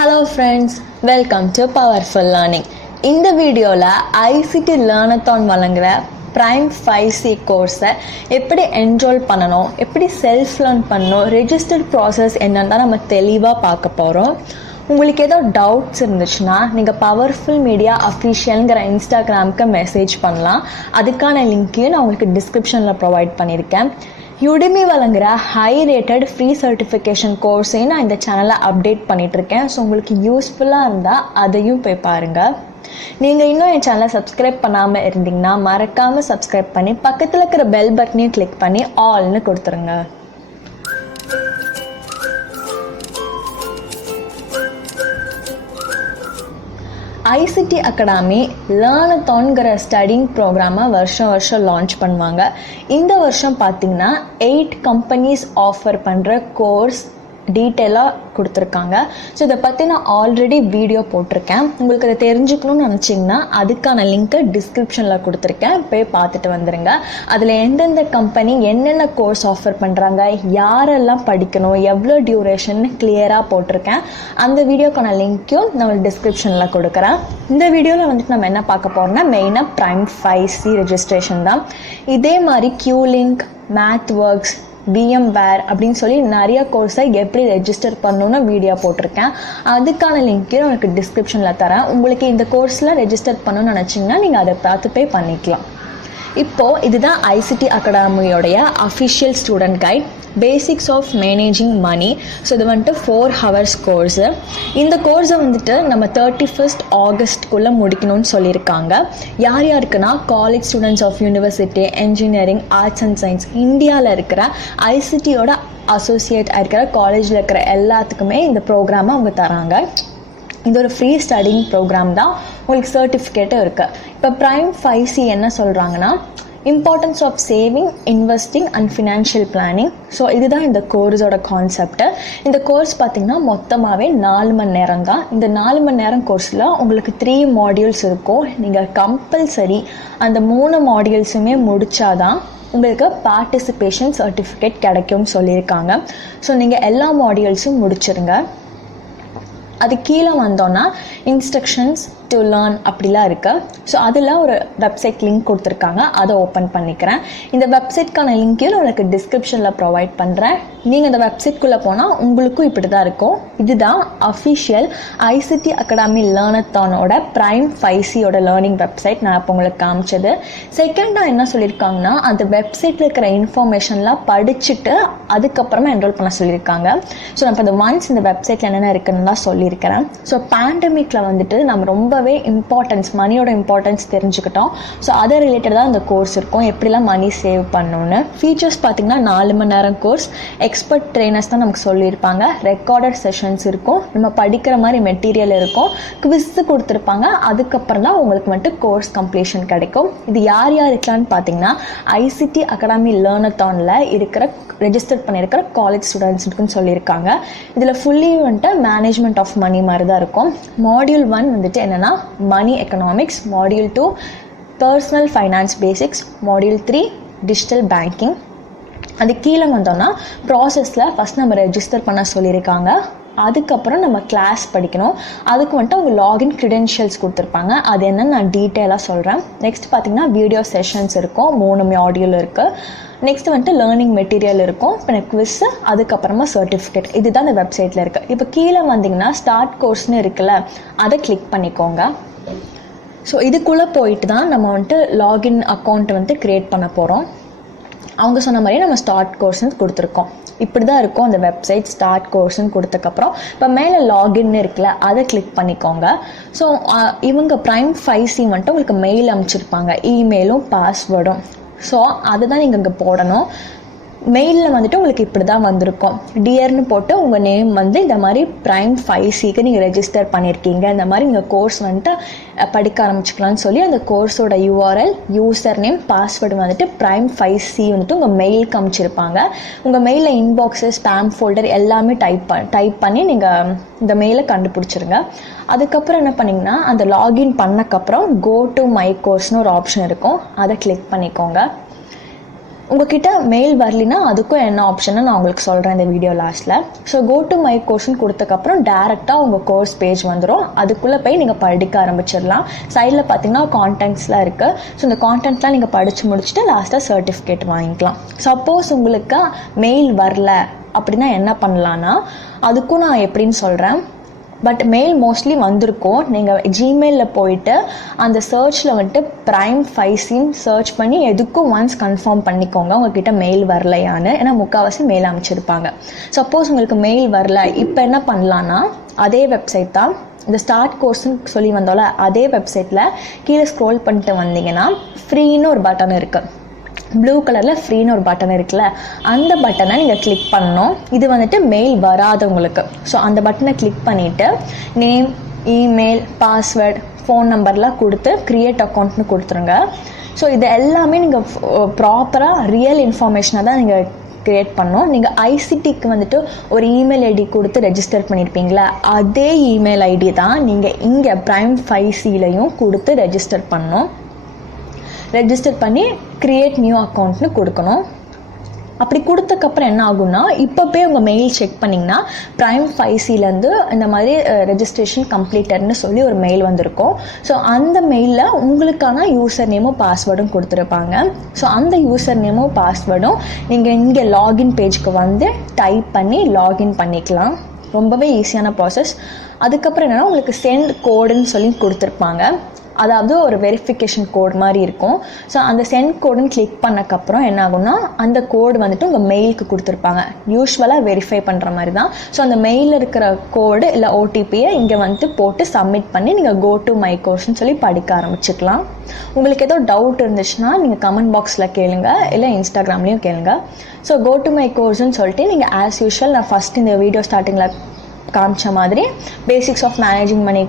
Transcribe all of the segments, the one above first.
Hello friends, welcome to Powerful Learning. இந்த வீடியோவில் ICT learnathon வழங்குற Prime5C கோர்ஸை எப்படி என்ரோல் பண்ணணும், எப்படி செல்ஃப் லேர்ன் பண்ணணும், ரெஜிஸ்டர்ட் ப்ராசஸ் என்னன்னு தான் நம்ம தெளிவாக பார்க்க போகிறோம். உங்களுக்கு ஏதோ டவுட்ஸ் இருந்துச்சுன்னா நீங்கள் பவர்ஃபுல் மீடியா அஃபிஷியல்ங்கிற இன்ஸ்டாகிராமுக்கு மெசேஜ் பண்ணலாம். அதுக்கான லிங்க்கையும் நான் உங்களுக்கு டிஸ்கிரிப்ஷனில் ப்ரொவைட் பண்ணியிருக்கேன். யுடிமி வழங்குற ஹை ரேட்டட் ஃப்ரீ சர்டிஃபிகேஷன் கோர்ஸையும் நான் இந்த சேனலில் அப்டேட் பண்ணிகிட்ருக்கேன். ஸோ உங்களுக்கு யூஸ்ஃபுல்லாக இருந்தால் அதையும் போய் பாருங்கள். நீங்கள் இன்னும் என் சேனலை சப்ஸ்கிரைப் பண்ணாமல் இருந்தீங்கன்னா மறக்காமல் சப்ஸ்கிரைப் பண்ணி பக்கத்தில் இருக்கிற பெல் பட்டனையும் கிளிக் பண்ணி ஆல்னு கொடுத்துருங்க. ICT அகாடமி learnathonங்கிற ஸ்டடிங் ப்ரோக்ராமை வருஷம் லான்ச் பண்ணுவாங்க. இந்த வருஷம் பார்த்தீங்கன்னா 8 கம்பெனிஸ் ஆஃபர் பண்ணுற கோர்ஸ் டீட்டெயிலாக கொடுத்துருக்காங்க. ஸோ இதை பற்றி நான் ஆல்ரெடி வீடியோ போட்டிருக்கேன். உங்களுக்கு அதை தெரிஞ்சுக்கணும்னு நினச்சிங்கன்னா அதுக்கான லிங்க்கை டிஸ்கிரிப்ஷனில் கொடுத்துருக்கேன், போய் பார்த்துட்டு வந்துடுங்க. அதில் எந்தெந்த கம்பெனி என்னென்ன கோர்ஸ் ஆஃபர் பண்ணுறாங்க, யாரெல்லாம் படிக்கணும், எவ்வளோ டியூரேஷன் கிளியராக போட்டிருக்கேன். அந்த வீடியோக்கான லிங்க்கையும் நான் டிஸ்கிரிப்ஷனில் கொடுக்குறேன். இந்த வீடியோவில் வந்துட்டு நம்ம என்ன பார்க்க போகிறோம்னா மெயினாக Prime5C ரெஜிஸ்ட்ரேஷன் தான். இதே மாதிரி Qlik, MathWorks, Vmware அப்படின்னு சொல்லி நிறைய கோர்ஸை எப்படி ரெஜிஸ்டர் பண்ணணும்னு வீடியோ போட்டிருக்கேன். அதுக்கான லிங்க்கையும் உங்களுக்கு டிஸ்கிரிப்ஷனில் தரேன். உங்களுக்கு இந்த கோர்ஸில் ரெஜிஸ்டர் பண்ணணும்னு நினச்சிங்கன்னா நீங்கள் அதை பார்த்து போய் பண்ணிக்கலாம். இப்போது இதுதான் ICT அகாடமியோடைய official student guide, basics of managing money. So இது வந்துட்டு 4 hours கோர்ஸு. இந்த கோர்ஸை வந்துட்டு நம்ம 31st ஆகஸ்ட்குள்ளே முடிக்கணும்னு சொல்லியிருக்காங்க. யார் யாருக்குன்னா college students of university, engineering, arts and science, இந்தியாவில் இருக்கிற ICTயோட அசோசியேட் இருக்கிற காலேஜில் இருக்கிற எல்லாத்துக்குமே இந்த ப்ரோக்ராமை அவங்க தராங்க. இது ஒரு ஃப்ரீ ஸ்டடிங் ப்ரோக்ராம் தான், உங்களுக்கு சர்டிஃபிகேட்டும் இருக்குது. இப்போ Prime5C என்ன சொல்கிறாங்கன்னா importance of saving, investing and financial planning. So இதுதான் இந்த கோர்ஸோட கான்செப்ட். இந்த கோர்ஸ் பார்த்திங்கன்னா மொத்தமாகவே 4 மணி நேரம் தான். இந்த 4 மணி நேரம் கோர்ஸில் உங்களுக்கு 3 மாடியூல்ஸ் இருக்கும். நீங்கள் கம்பல்சரி அந்த 3 மாடியூல்ஸுமே முடித்தாதான் உங்களுக்கு பார்ட்டிசிபேஷன் சர்டிஃபிகேட் கிடைக்கும்னு சொல்லியிருக்காங்க. ஸோ நீங்கள் எல்லா மாடியூல்ஸும் முடிச்சிருங்க. அது கீழே வந்தோன்னா இன்ஸ்ட்ரக்ஷன்ஸ் டு லேர்ன் அப்படிலாம் இருக்குது. ஸோ அதில் ஒரு வெப்சைட் லிங்க் கொடுத்துருக்காங்க, அதை ஓப்பன் பண்ணிக்கிறேன். இந்த வெப்சைட்கான லிங்க்கையும் உங்களுக்கு டிஸ்கிரிப்ஷனில் ப்ரொவைட் பண்ணுறேன். நீங்கள் இந்த வெப்சைட்குள்ளே போனால் உங்களுக்கும் இப்படி தான் இருக்கும். இதுதான் அஃபிஷியல் ICT அகாடமி learnathonோட Prime5Cயோட லேர்னிங் வெப்சைட். நான் இப்போ உங்களுக்கு காமிச்சது. செகண்டாக என்ன சொல்லியிருக்காங்கன்னா அந்த வெப்சைட்டில் இருக்கிற இன்ஃபர்மேஷன்லாம் படிச்சுட்டு அதுக்கப்புறமா என்ரோல் பண்ண சொல்லியிருக்காங்க. ஸோ நான் இப்போ இந்த ஒன்ஸ் இந்த வெப்சைட்டில் என்னென்ன இருக்குன்னு தான் சொல்லியிருக்கிறேன். ஸோ பேண்டமிக்கில் வந்துட்டு நம்ம ரொம்பவே மணியோட இம்பார்ட்டன்ஸ் தெரிஞ்சுக்கிட்டோம். ஸோ அதை ரிலேட்டடாக இந்த கோர்ஸ் இருக்கும், எப்படிலாம் மணி சேவ் பண்ணணும்னு. ஃபீச்சர்ஸ் பார்த்திங்கன்னா 4 மணி நேரம் கோர்ஸ், எக்ஸ்பர்ட் ட்ரெயினர்ஸ் தான் நமக்கு சொல்லியிருப்பாங்க, ரெக்கார்டட் செஷன்ஸ் இருக்கும், நம்ம படிக்கிற மாதிரி மெட்டீரியல் இருக்கும், குவிஸ் கொடுத்துருப்பாங்க. அதுக்கப்புறம் தான் உங்களுக்கு வந்துட்டு கோர்ஸ் கம்ப்ளீஷன் கிடைக்கும். இது யார் யாருக்கலான்னு பார்த்தீங்கன்னா ICT அகாடமி learnathonல இருக்கிற ரெஜிஸ்டர் பண்ணியிருக்கிற காலேஜ் ஸ்டூடெண்ட்ஸுக்குன்னு சொல்லியிருக்காங்க. இதில் ஃபுல்லி வந்துட்டு மேனேஜ்மெண்ட் ஆஃப் மணி மாதிரி தான் இருக்கும். மாடியூல் 1 வந்துட்டு என்னென்னா money economics, module 2 personal finance basics, module 3 digital banking. அது கீழே வந்தோம்னா ப்ராசஸில் ஃபஸ்ட் நம்ம ரெஜிஸ்டர் பண்ண சொல்லியிருக்காங்க. அதுக்கப்புறம் நம்ம கிளாஸ் படிக்கணும். அதுக்கு வந்துட்டு அவங்க லாகின் க்ரிடென்ஷியல்ஸ் கொடுத்துருப்பாங்க. அது என்னன்னு நான் டீட்டெயிலாக சொல்கிறேன். நெக்ஸ்ட் பார்த்திங்கன்னா வீடியோ செஷன்ஸ் இருக்கும், 3 மாடியூல் இருக்குது. நெக்ஸ்ட் வந்துட்டு லேர்னிங் மெட்டீரியல் இருக்கும், இப்போ குவிஸ், அதுக்கப்புறமா சர்டிஃபிகேட். இதுதான் இந்த வெப்சைட்டில் இருக்குது. இப்போ கீழே வந்தீங்கன்னா ஸ்டார்ட் கோர்ஸ்னு இருக்குல்ல, அதை கிளிக் பண்ணிக்கோங்க. ஸோ இதுக்குள்ளே போயிட்டு தான் நம்ம வந்துட்டு லாகின் அக்கௌண்ட் வந்துட்டு க்ரியேட் பண்ண போகிறோம். அவங்க சொன்ன மாதிரியே நம்ம ஸ்டார்ட் கோர்ஸ்ன்னு கொடுத்துருக்கோம். இப்படி தான் இருக்கும் அந்த வெப்சைட். ஸ்டார்ட் கோர்ஸ்ன்னு கொடுத்தக்கப்புறம் இப்போ மேலே லாகின் இருக்குல்ல, அதை கிளிக் பண்ணிக்கோங்க. ஸோ இவங்க Prime5C வந்துட்டு உங்களுக்கு மெயில் அனுப்பிச்சிருப்பாங்க, இமெயிலும் பாஸ்வேர்டும். ஸோ அதுதான் நீங்கள் இங்கே போடணும். மெயிலில் வந்துட்டு உங்களுக்கு இப்படி தான் வந்திருக்கும். டியர்னு போட்டு உங்கள் நேம் வந்து இந்த மாதிரி Prime5Cக்கு நீங்கள் ரெஜிஸ்டர் பண்ணியிருக்கீங்க, இந்த மாதிரி நீங்கள் கோர்ஸ் வந்துட்டு படிக்க ஆரம்பிச்சிக்கலாம்னு சொல்லி அந்த கோர்ஸோட URL, யூசர் நேம், பாஸ்வேர்டு வந்துட்டு Prime5C வந்துட்டு உங்கள் மெயிலுக்கு அனுப்பிச்சிருப்பாங்க. உங்கள் மெயிலில் இன்பாக்ஸு, ஸ்பேம் ஃபோல்டர் எல்லாமே டைப் பண்ணி நீங்கள் இந்த மெயிலை கண்டுபிடிச்சிருங்க. அதுக்கப்புறம் என்ன பண்ணிங்கன்னா அந்த லாகின் பண்ணக்கப்புறம் கோ டு மை கோர்ஸ்னு ஒரு ஆப்ஷன் இருக்கும், அதை கிளிக் பண்ணிக்கோங்க. உங்ககிட்ட மெயில் வரலினா அதுக்கும் என்ன ஆப்ஷன்னு நான் உங்களுக்கு சொல்கிறேன் இந்த வீடியோ லாஸ்ட்டில். ஸோ கோ டு மை கோர்ஸ்னு கொடுத்தக்கப்புறம் டேரெக்டாக உங்கள் கோர்ஸ் பேஜ் வந்துடும். அதுக்குள்ளே போய் நீங்கள் படிக்க ஆரம்பிச்சிடலாம். சைடில் பார்த்தீங்கன்னா கான்டென்ட்ஸ்லாம் இருக்குது. ஸோ இந்த கான்டென்ட்லாம் நீங்கள் படித்து முடிச்சுட்டு லாஸ்ட்டாக சர்டிஃபிகேட் வாங்கிக்கலாம். சப்போஸ் உங்களுக்கு மெயில் வரல அப்படின்னா என்ன பண்ணலான்னா அதுக்கும் நான் எப்படின்னு சொல்கிறேன். பட் மெயில் மோஸ்ட்லி வந்திருக்கும். நீங்கள் ஜிமெயிலில் போயிட்டு அந்த சர்ச்சில் வந்துட்டு Prime5C சர்ச் பண்ணி எதுக்கும் ஒன்ஸ் கன்ஃபார்ம் பண்ணிக்கோங்க உங்ககிட்ட மெயில் வரலையான்னு. ஏன்னா முக்கால்வாசி மெயில் அமைச்சிருப்பாங்க. சப்போஸ் உங்களுக்கு மெயில் வரல, இப்போ என்ன பண்ணலான்னா அதே வெப்சைட் தான், இந்த ஸ்டார்ட் கோர்ஸ்ன்னு சொல்லி வந்தோம்ல அதே வெப்சைட்டில் கீழே ஸ்க்ரோல் பண்ணிட்டு வந்தீங்கன்னா ஃப்ரீன்னு ஒரு பட்டன் இருக்குது. ப்ளூ கலரில் ஃப்ரீன்னு ஒரு பட்டன் இருக்குல்ல, அந்த பட்டனை நீங்கள் கிளிக் பண்ணணும். இது வந்துட்டு மெயில் வராதவங்களுக்கு. ஸோ அந்த பட்டனை கிளிக் பண்ணிவிட்டு நேம், இமெயில், பாஸ்வேர்ட், ஃபோன் நம்பர்லாம் கொடுத்து க்ரியேட் அக்கௌண்ட்னு கொடுத்துருங்க. ஸோ இது எல்லாமே நீங்கள் ப்ராப்பராக ரியல் இன்ஃபர்மேஷனாக தான் நீங்கள் க்ரியேட் பண்ணணும். நீங்கள் ஐசிடிக்கு வந்துட்டு ஒரு இமெயில் ஐடி கொடுத்து ரெஜிஸ்டர் பண்ணியிருப்பீங்களா, அதே இமெயில் ஐடி தான் நீங்கள் இங்கே Prime5Cலையும் கொடுத்து ரெஜிஸ்டர் பண்ணணும். ரெஜிஸ்டர் பண்ணி க்ரியேட் நியூ அக்கௌண்ட்னு கொடுக்கணும். அப்படி கொடுத்தக்கப்புறம் என்ன ஆகும்னா இப்போ போய் உங்கள் மெயில் செக் பண்ணிங்கன்னா Prime5Cலேருந்து இந்த மாதிரி ரெஜிஸ்ட்ரேஷன் கம்ப்ளீட்டட்னு சொல்லி ஒரு மெயில் வந்திருக்கும். ஸோ அந்த மெயிலில் உங்களுக்கான யூசர் நேமும் பாஸ்வேர்டும் கொடுத்துருப்பாங்க. ஸோ அந்த யூசர் நேமும் பாஸ்வேர்டும் நீங்கள் இங்கே லாகின் பேஜ்க்கு வந்து டைப் பண்ணி லாகின் பண்ணிக்கலாம். ரொம்பவே ஈஸியான ப்ராசஸ். அதுக்கப்புறம் என்னென்னா உங்களுக்கு சென்ட் கோடுன்னு சொல்லி கொடுத்துருப்பாங்க. அதாவது ஒரு வெரிஃபிகேஷன் கோட் மாதிரி இருக்கும். ஸோ அந்த சென்ட் கோடுன்னு கிளிக் பண்ணக்கப்புறம் என்ன ஆகும்னா அந்த கோடு வந்துட்டு உங்கள் மெயிலுக்கு கொடுத்துருப்பாங்க. யூஸ்வலாக வெரிஃபை பண்ணுற மாதிரி தான். ஸோ அந்த மெயிலில் இருக்கிற கோடு இல்லை ஓடிபியை இங்கே வந்துட்டு போட்டு சப்மிட் பண்ணி நீங்கள் கோ டு மை கோர்ஸ்னு சொல்லி படிக்க ஆரம்பிச்சுக்கலாம். உங்களுக்கு ஏதோ டவுட் இருந்துச்சுன்னா நீங்கள் கமெண்ட் பாக்ஸில் கேளுங்க, இல்லை இன்ஸ்டாகிராம்லேயும் கேளுங்க. ஸோ கோ டு மை கோர்ஸ்ன்னு சொல்லிட்டு நீங்கள் ஆஸ் யூஷுவல் நான் ஃபஸ்ட் இந்த வீடியோ ஸ்டார்டிங்கில் காமிச்ச மாதிரி பேசிக்ஸ் ஆஃப் மேனேஜிங் மணி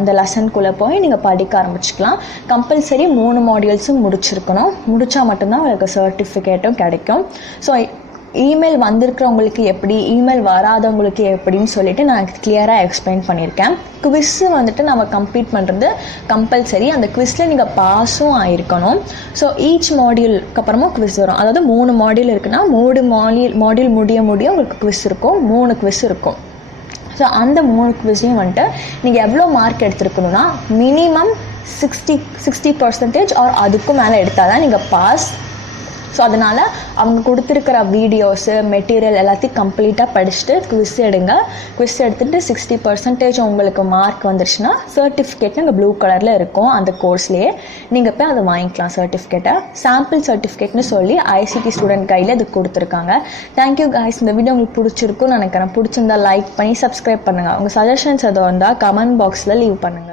இந்த லெசனுக்குள்ளே போய் நீங்கள் படிக்க ஆரம்பிச்சுக்கலாம். கம்பல்சரி 3 மாடியூல்ஸும் முடிச்சிருக்கணும். முடித்தா மட்டும்தான் உங்களுக்கு சர்டிஃபிகேட்டும் கிடைக்கும். ஸோ இமெயில் வந்திருக்கிறவங்களுக்கு எப்படி, இமெயில் வராதவங்களுக்கு எப்படின்னு சொல்லிட்டு நான் கிளியராக எக்ஸ்பிளைன் பண்ணியிருக்கேன். குவிஸ்ஸு வந்துட்டு நம்ம கம்ப்ளீட் பண்ணுறது கம்பல்சரி. அந்த குவிஸில் நீங்கள் பாஸும் ஆகிருக்கணும். ஸோ ஈச் மாடியூலுக்கு அப்புறமா குவிஸ் வரும். அதாவது 3 மாடியூல் இருக்குன்னா 3 மாடியூல் முடிய உங்களுக்கு குவிஸ் இருக்கும். 3 குவிஸ் இருக்கும். ஸோ அந்த 3 குவிஸையும் வந்துட்டு நீங்கள் எவ்வளோ மார்க் எடுத்துருக்கணும்னா மினிமம் 60% ஆர் அதுக்கும் மேலே எடுத்தால் தான் நீங்கள் பாஸ். ஸோ அதனால் அவங்க கொடுத்துருக்கிற வீடியோஸு மெட்டீரியல் எல்லாத்தையும் கம்ப்ளீட்டாக படிச்சுட்டு குவிஸ் எடுங்க. குவிஸ் எடுத்துகிட்டு 60% உங்களுக்கு மார்க் வந்துருச்சுன்னா சர்டிஃபிகேட் இங்கே ப்ளூ கலரில் இருக்கும் அந்த கோர்ஸ்லேயே. நீங்கள் போய் அதை வாங்கிக்கலாம் சர்டிஃபிகேட்டை. சாம்பிள் சர்டிஃபிகேட்னு சொல்லி ஐசிடி ஸ்டூடெண்ட் கையில் இது கொடுத்துருக்காங்க. Thank you guys. இந்த வீடியோ உங்களுக்கு பிடிச்சிருக்குன்னு நினைக்கிறேன். பிடிச்சிருந்தா லைக் பண்ணி சப்ஸ்கிரைப் பண்ணுங்கள். உங்கள் சஜஷன்ஸ் எதுவும் இருந்தால் கமெண்ட் பாக்ஸில் லீவ் பண்ணுங்கள்.